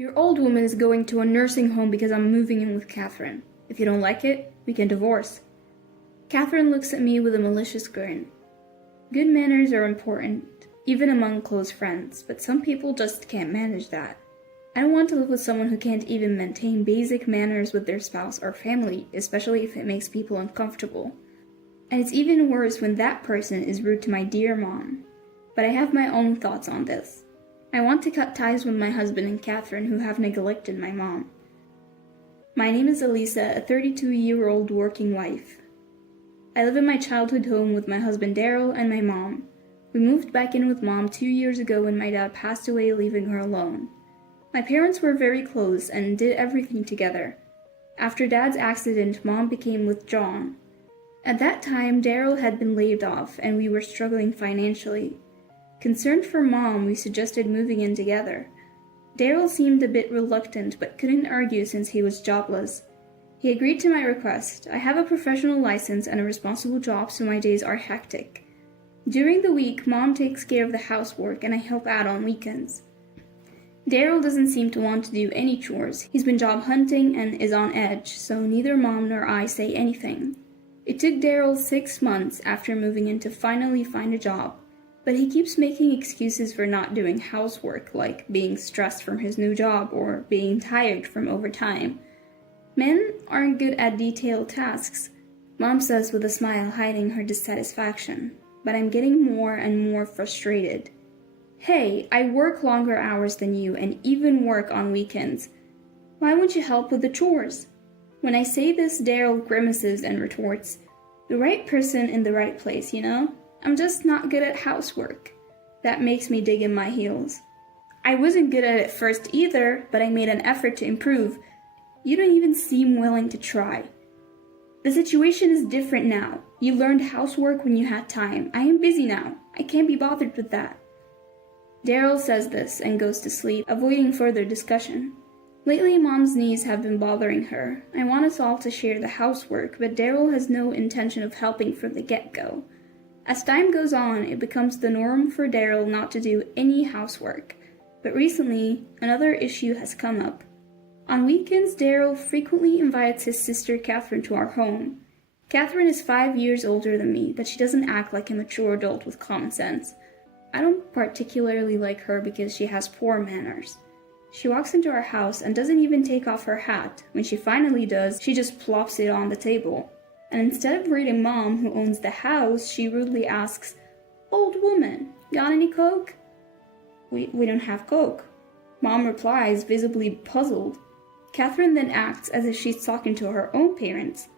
Your old woman is going to a nursing home because I'm moving in with Catherine. If you don't like it, we can divorce. Catherine looks at me with a malicious grin. Good manners are important, even among close friends, but some people just can't manage that. I don't want to live with someone who can't even maintain basic manners with their spouse or family, especially if it makes people uncomfortable. And it's even worse when that person is rude to my dear mom. But I have my own thoughts on this. I want to cut ties with my husband and Catherine, who have neglected my mom. My name is Elisa, a 32-year-old working wife. I live in my childhood home with my husband Daryl and my mom. We moved back in with mom 2 years ago when my dad passed away, leaving her alone. My parents were very close and did everything together. After dad's accident, mom became withdrawn. At that time, Daryl had been laid off and we were struggling financially. Concerned for mom, we suggested moving in together. Daryl seemed a bit reluctant but couldn't argue since he was jobless. He agreed to my request. I have a professional license and a responsible job, so my days are hectic. During the week, mom takes care of the housework and I help out on weekends. Daryl doesn't seem to want to do any chores. He's been job hunting and is on edge, so neither mom nor I say anything. It took Daryl 6 months after moving in to finally find a job. But he keeps making excuses for not doing housework, like being stressed from his new job or being tired from overtime. Men aren't good at detailed tasks, mom says with a smile hiding her dissatisfaction. But I'm getting more and more frustrated. Hey, I work longer hours than you and even work on weekends. Why won't you help with the chores? When I say this, Daryl grimaces and retorts, "The right person in the right place, you know? I'm just not good at housework." That makes me dig in my heels. I wasn't good at it first either, but I made an effort to improve. You don't even seem willing to try. The situation is different now. You learned housework when you had time. I am busy now. I can't be bothered with that. Daryl says this and goes to sleep, avoiding further discussion. Lately, mom's knees have been bothering her. I want us all to share the housework, but Daryl has no intention of helping from the get-go. As time goes on, it becomes the norm for Daryl not to do any housework. But recently, another issue has come up. On weekends, Daryl frequently invites his sister Catherine to our home. Catherine is 5 years older than me, but she doesn't act like a mature adult with common sense. I don't particularly like her because she has poor manners. She walks into our house and doesn't even take off her hat. When she finally does, she just plops it on the table. And instead of greeting mom, who owns the house, she rudely asks, "Old woman, got any Coke?" We don't have Coke. Mom replies, visibly puzzled. Catherine then acts as if she's talking to her own parents.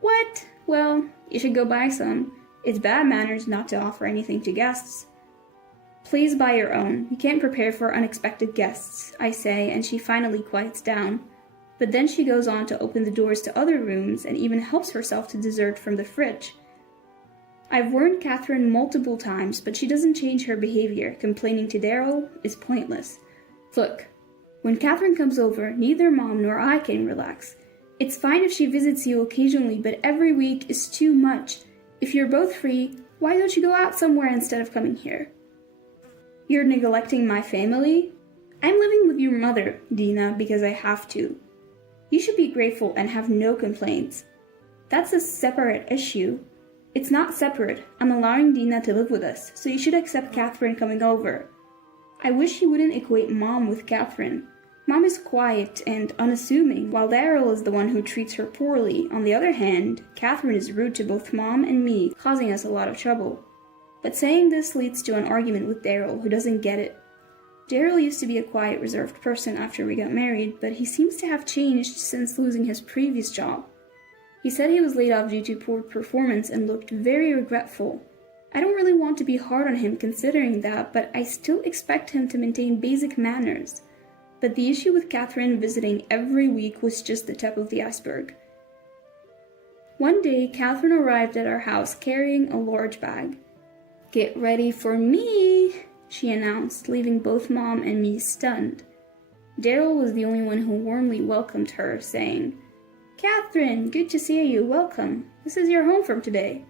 "What? Well, you should go buy some. It's bad manners not to offer anything to guests." "Please buy your own. You can't prepare for unexpected guests," I say, and she finally quiets down. But then she goes on to open the doors to other rooms and even helps herself to dessert from the fridge. I've warned Catherine multiple times, but she doesn't change her behavior. Complaining to Daryl is pointless. Look, when Catherine comes over, neither mom nor I can relax. It's fine if she visits you occasionally, but every week is too much. If you're both free, why don't you go out somewhere instead of coming here? You're neglecting my family? I'm living with your mother, Dina, because I have to. You should be grateful and have no complaints. That's a separate issue. It's not separate. I'm allowing Dina to live with us, so you should accept Catherine coming over. I wish you wouldn't equate mom with Catherine. Mom is quiet and unassuming, while Daryl is the one who treats her poorly. On the other hand, Catherine is rude to both mom and me, causing us a lot of trouble. But saying this leads to an argument with Daryl, who doesn't get it. Daryl used to be a quiet, reserved person after we got married, but he seems to have changed since losing his previous job. He said he was laid off due to poor performance and looked very regretful. I don't really want to be hard on him considering that, but I still expect him to maintain basic manners. But the issue with Catherine visiting every week was just the tip of the iceberg. One day, Catherine arrived at our house carrying a large bag. "Get ready for me," she announced, leaving both mom and me stunned. Daryl was the only one who warmly welcomed her, saying, "Catherine, good to see you, welcome. This is your home from today.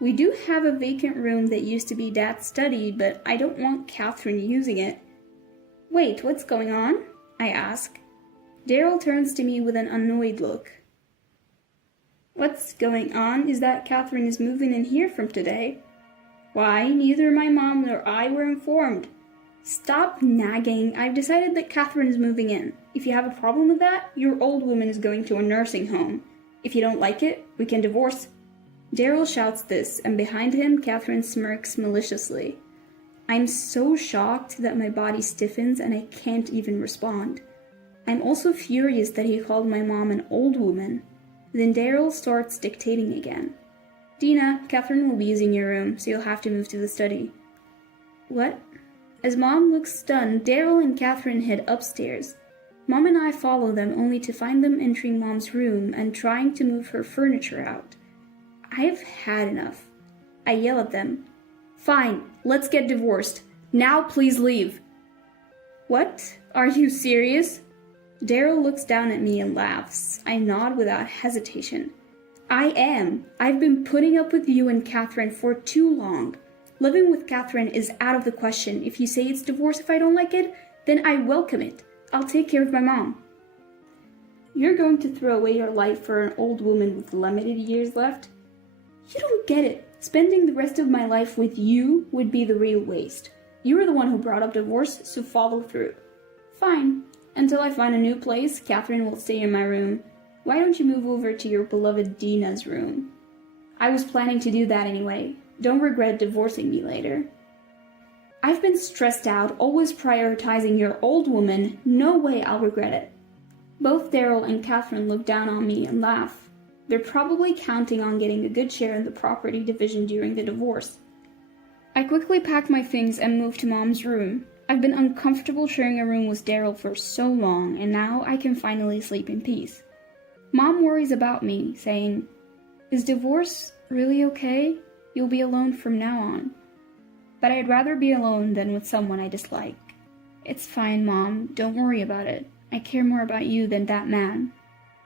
We do have a vacant room that used to be Dad's study, but I don't want Catherine using it." "Wait, what's going on?" I ask. Daryl turns to me with an annoyed look. What's going on is that Catherine is moving in here from today. Why, neither my mom nor I were informed. Stop nagging. I've decided that Catherine is moving in. If you have a problem with that, your old woman is going to a nursing home. If you don't like it, we can divorce. Daryl shouts this, and behind him, Catherine smirks maliciously. I'm so shocked that my body stiffens and I can't even respond. I'm also furious that he called my mom an old woman. Then Daryl starts dictating again. Dina, Catherine will be using your room, so you'll have to move to the study. What? As Mom looks stunned, Daryl and Catherine head upstairs. Mom and I follow them only to find them entering Mom's room and trying to move her furniture out. I've had enough. I yell at them. Fine, let's get divorced. Now please leave. What? Are you serious? Daryl looks down at me and laughs. I nod without hesitation. I am. I've been putting up with you and Catherine for too long. Living with Catherine is out of the question. If you say it's divorce if I don't like it, then I welcome it. I'll take care of my mom. You're going to throw away your life for an old woman with limited years left? You don't get it. Spending the rest of my life with you would be the real waste. You were the one who brought up divorce, so follow through. Fine. Until I find a new place, Catherine will stay in my room. Why don't you move over to your beloved Dina's room? I was planning to do that anyway. Don't regret divorcing me later. I've been stressed out, always prioritizing your old woman. No way I'll regret it. Both Daryl and Catherine look down on me and laugh. They're probably counting on getting a good share in the property division during the divorce. I quickly pack my things and move to Mom's room. I've been uncomfortable sharing a room with Daryl for so long, and now I can finally sleep in peace. Mom worries about me, saying, "Is divorce really okay? You'll be alone from now on." But I'd rather be alone than with someone I dislike. It's fine, Mom. Don't worry about it. I care more about you than that man.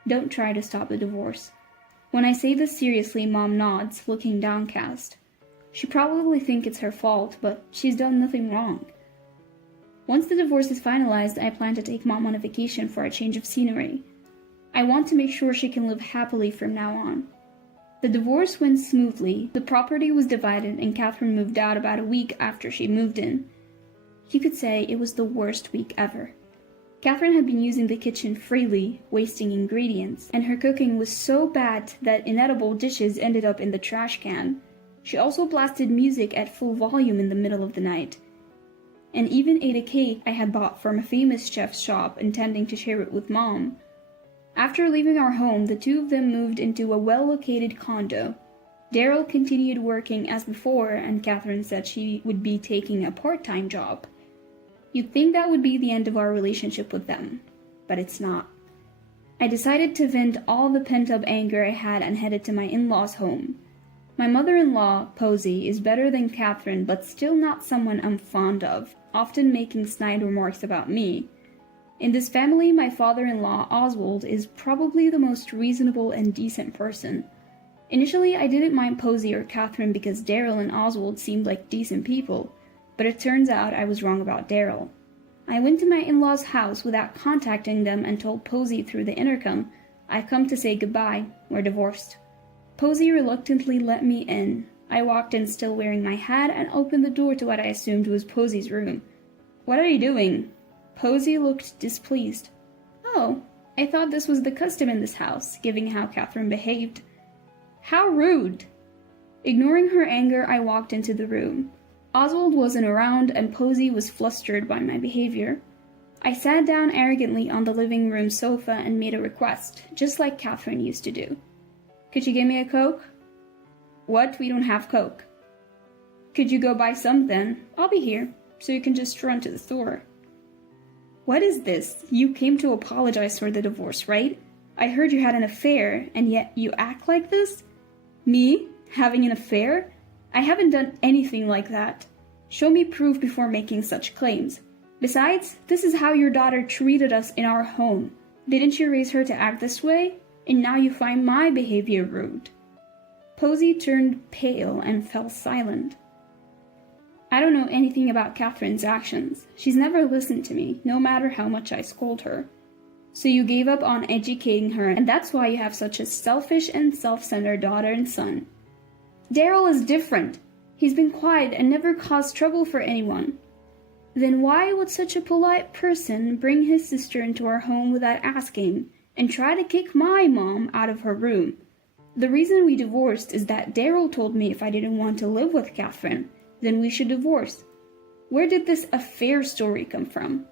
Don't try to stop the divorce. When I say this seriously, Mom nods, looking downcast. She probably thinks it's her fault, but she's done nothing wrong. Once the divorce is finalized, I plan to take Mom on a vacation for a change of scenery. I want to make sure she can live happily from now on. The divorce went smoothly, the property was divided, and Catherine moved out about a week after she moved in. You could say it was the worst week ever. Catherine had been using the kitchen freely, wasting ingredients, and her cooking was so bad that inedible dishes ended up in the trash can. She also blasted music at full volume in the middle of the night, and even ate a cake I had bought from a famous chef's shop, intending to share it with Mom. After leaving our home, the two of them moved into a well-located condo. Daryl continued working as before, and Catherine said she would be taking a part-time job. You'd think that would be the end of our relationship with them, but it's not. I decided to vent all the pent-up anger I had and headed to my in-laws' home. My mother-in-law, Posey, is better than Catherine, but still not someone I'm fond of, often making snide remarks about me. In this family, my father-in-law, Oswald, is probably the most reasonable and decent person. Initially, I didn't mind Posey or Catherine because Daryl and Oswald seemed like decent people, but it turns out I was wrong about Daryl. I went to my in-laws' house without contacting them and told Posey through the intercom, "I've come to say goodbye, we're divorced." Posey reluctantly let me in. I walked in still wearing my hat and opened the door to what I assumed was Posey's room. "What are you doing?" Posey looked displeased. "Oh, I thought this was the custom in this house, given how Catherine behaved." "How rude!" Ignoring her anger, I walked into the room. Oswald wasn't around, and Posey was flustered by my behavior. I sat down arrogantly on the living room sofa and made a request, just like Catherine used to do. "Could you give me a Coke?" "What? We don't have Coke." "Could you go buy some then? I'll be here, so you can just run to the store." "What is this? You came to apologize for the divorce, right? I heard you had an affair, and yet you act like this? Me? Having an affair? I haven't done anything like that. Show me proof before making such claims. Besides, this is how your daughter treated us in our home. Didn't you raise her to act this way? And now you find my behavior rude." Posey turned pale and fell silent. I don't know anything about Catherine's actions. She's never listened to me, no matter how much I scold her. So you gave up on educating her, and that's why you have such a selfish and self-centered daughter and son. Daryl is different. He's been quiet and never caused trouble for anyone. Then why would such a polite person bring his sister into our home without asking, and try to kick my mom out of her room? The reason we divorced is that Daryl told me if I didn't want to live with Catherine, then we should divorce. Where did this affair story come from?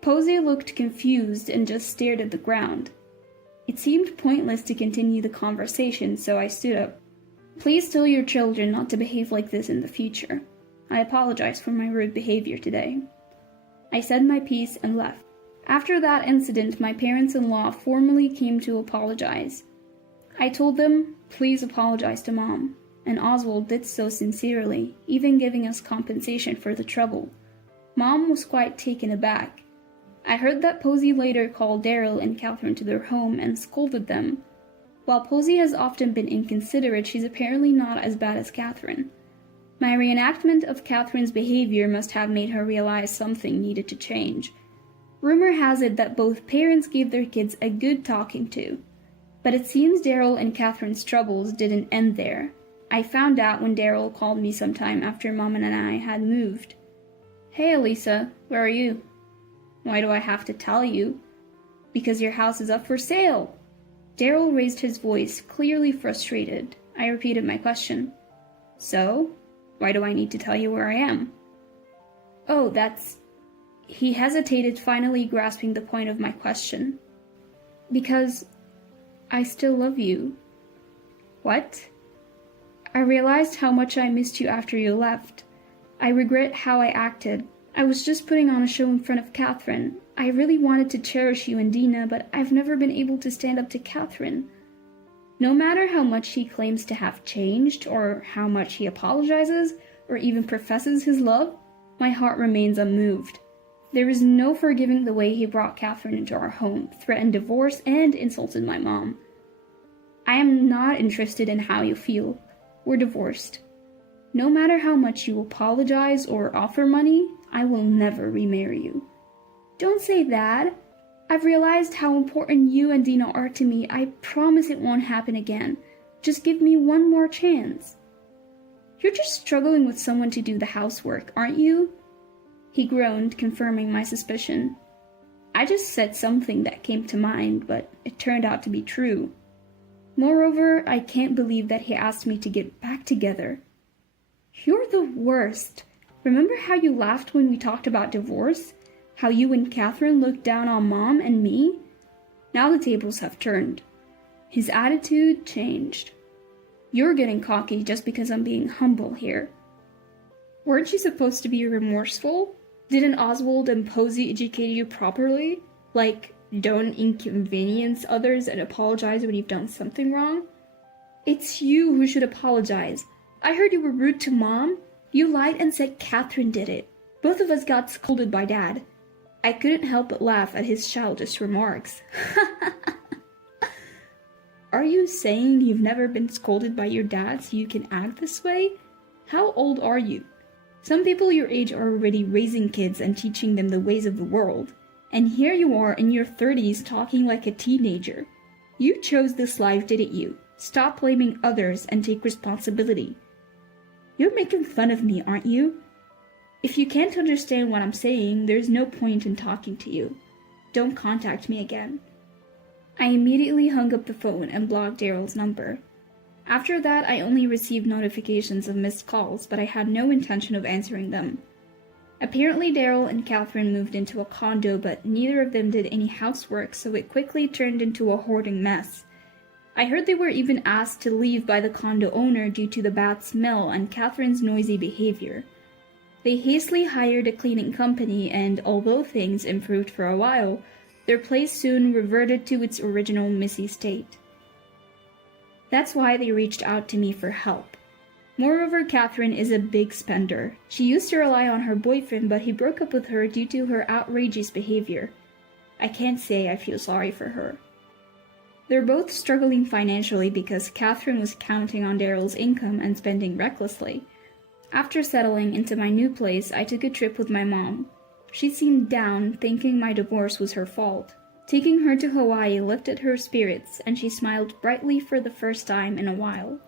Posey looked confused and just stared at the ground. It seemed pointless to continue the conversation, so I stood up. Please tell your children not to behave like this in the future. I apologize for my rude behavior today. I said my piece and left. After that incident, my parents-in-law formally came to apologize. I told them, please apologize to Mom, and Oswald did so sincerely, even giving us compensation for the trouble. Mom was quite taken aback. I heard that Posey later called Daryl and Catherine to their home and scolded them. While Posey has often been inconsiderate, she's apparently not as bad as Catherine. My reenactment of Catherine's behavior must have made her realize something needed to change. Rumor has it that both parents gave their kids a good talking to. But it seems Daryl and Catherine's troubles didn't end there. I found out when Daryl called me sometime after Mom and I had moved. Hey Elisa, where are you? Why do I have to tell you? Because your house is up for sale. Daryl raised his voice, clearly frustrated. I repeated my question. So? Why do I need to tell you where I am? Oh, that's... He hesitated, finally grasping the point of my question. Because I still love you. What? I realized how much I missed you after you left. I regret how I acted. I was just putting on a show in front of Catherine. I really wanted to cherish you and Dina, but I've never been able to stand up to Catherine. No matter how much he claims to have changed, or how much he apologizes, or even professes his love, my heart remains unmoved. There is no forgiving the way he brought Catherine into our home, threatened divorce, and insulted my mom. I am not interested in how you feel. We're divorced. No matter how much you apologize or offer money, I will never remarry you. Don't say that. I've realized how important you and Dina are to me. I promise it won't happen again. Just give me one more chance. You're just struggling with someone to do the housework, aren't you? He groaned, confirming my suspicion. I just said something that came to mind, but it turned out to be true. Moreover, I can't believe that he asked me to get back together. You're the worst. Remember how you laughed when we talked about divorce? How you and Catherine looked down on Mom and me? Now the tables have turned. His attitude changed. You're getting cocky just because I'm being humble here. Weren't you supposed to be remorseful? Didn't Oswald and Posey educate you properly? Like, don't inconvenience others and apologize when you've done something wrong? It's you who should apologize. I heard you were rude to Mom. You lied and said Catherine did it. Both of us got scolded by Dad. I couldn't help but laugh at his childish remarks. Are you saying you've never been scolded by your dad so you can act this way? How old are you? Some people your age are already raising kids and teaching them the ways of the world. And here you are in your 30s talking like a teenager. You chose this life, didn't you? Stop blaming others and take responsibility. You're making fun of me, aren't you? If you can't understand what I'm saying, there's no point in talking to you. Don't contact me again. I immediately hung up the phone and blocked Daryl's number. After that, I only received notifications of missed calls, but I had no intention of answering them. Apparently, Daryl and Catherine moved into a condo, but neither of them did any housework, so it quickly turned into a hoarding mess. I heard they were even asked to leave by the condo owner due to the bad smell and Catherine's noisy behavior. They hastily hired a cleaning company, and although things improved for a while, their place soon reverted to its original messy state. That's why they reached out to me for help. Moreover, Catherine is a big spender. She used to rely on her boyfriend, but he broke up with her due to her outrageous behavior. I can't say I feel sorry for her. They're both struggling financially because Catherine was counting on Daryl's income and spending recklessly. After settling into my new place, I took a trip with my mom. She seemed down, thinking my divorce was her fault. Taking her to Hawaii lifted her spirits, and she smiled brightly for the first time in a while.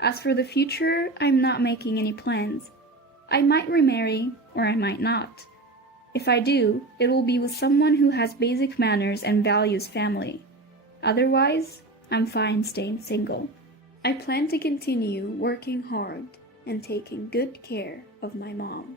As for the future, I'm not making any plans. I might remarry, or I might not. If I do, it will be with someone who has basic manners and values family. Otherwise, I'm fine staying single. I plan to continue working hard and taking good care of my mom.